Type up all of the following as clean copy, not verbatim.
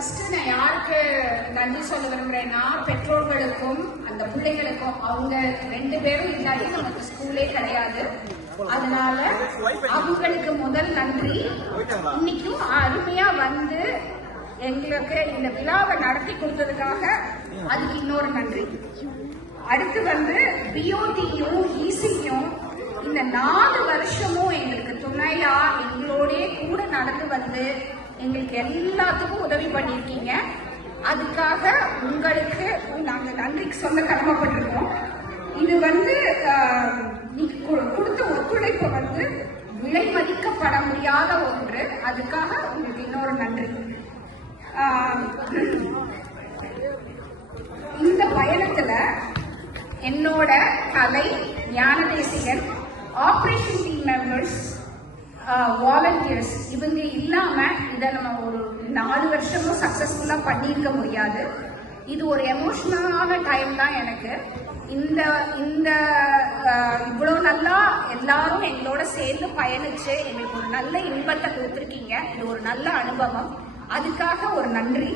First நான் யாருக்கு நன்றி சொல்ல விரும்புறேன்னா பெற்றோர்களுக்கும் அந்த பிள்ளைகளுக்கும். அவங்க 2 பேரும் இல்லாட்டி நமக்கு ஸ்கூலே கிடையாது. அதனால அவங்களுக்கு முதல் நன்றி. இன்னைக்கும் அருமையா வந்து எங்களுக்கு இந்த விழாவை நடத்தி கொடுத்ததுக்காக அதுக்கு இன்னொரு நன்றி. அடுத்து வந்து பிஓடியும் ஈசியும் இந்த 4 வருஷமும் எங்களுக்கு துணையா எங்களோட கூட நடந்து வந்து எங்களுக்கு எல்லாத்துக்கும் உதவி பண்ணியிருக்கீங்க. அதுக்காக உங்களுக்கு நாங்க நன்றி சொல்ல கடமைப்பட்டிருக்கோம். இது வந்து கொடுத்த ஒத்துழைப்பு வந்து விலை மதிக்கப்பட முடியாத ஒன்று. அதுக்காக உங்களுக்கு இன்னொரு நன்றி. இந்த பயணத்துல என்னோட கலை, Gnanadesikan, operation team members, volunteers இவங்க இல்லாம இதை நம்ம ஒரு 4 வருஷமும் சக்சஸ்ஃபுல்லா பண்ணியிருக்க முடியாது. இது ஒரு எமோஷனலான டைம் தான் எனக்கு. இந்த இந்த இவ்வளவு நல்லா எல்லாரும் எங்களோட சேர்ந்து பயணிச்சு எங்களுக்கு ஒரு நல்ல இன்பத்தை கொடுத்துருக்கீங்க. இது ஒரு நல்ல அனுபவம். அதுக்காக ஒரு நன்றி.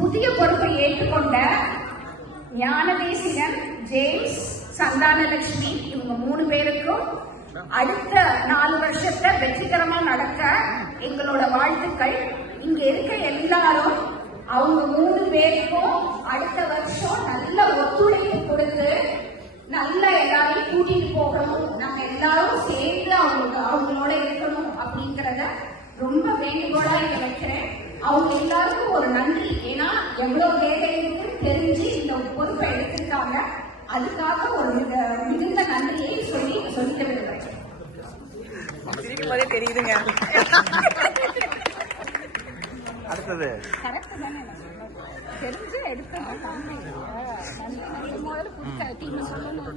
புதிய பொறுப்பை ஏற்றுக்கொண்ட ஞானதேசிகன், ஜேம்ஸ், சந்தானலட்சுமி இவங்க 3 பேருக்கும் அடுத்த 4 வருஷத்தை வெற்றிகரமா நடக்க எங்களோட வாழ்த்துக்கள். இங்க இருக்க எல்லாரும் அவங்க 3 பேருக்கும் அடுத்த வருஷம் நல்ல ஒத்துழைப்பு கொடுத்து நல்ல எல்லாரையும் கூட்டிட்டு போகணும், நாங்க எல்லாரும் சேர்ந்து அவங்களோட இருக்கணும் அப்படிங்கறத ரொம்ப வேண்டுகோளா இங்க வைக்கிறேன். அவங்க எல்லாருக்கும் ஒரு நன்றி. ஏன்னா எவ்வளவு வேலைக்கு தெரிஞ்சு இந்த பொறுப்பை எடுத்திருக்காங்க. அதுக்காக ஒரு மிகுந்த நன்றியை சொல்லிக்க விரும்புகிறேன். தெரியுதுங்க. அடுத்தது கரெக்ட் தானே தெரிஞ்சு எடுத்தேன். முதல்ல சொல்லணும்.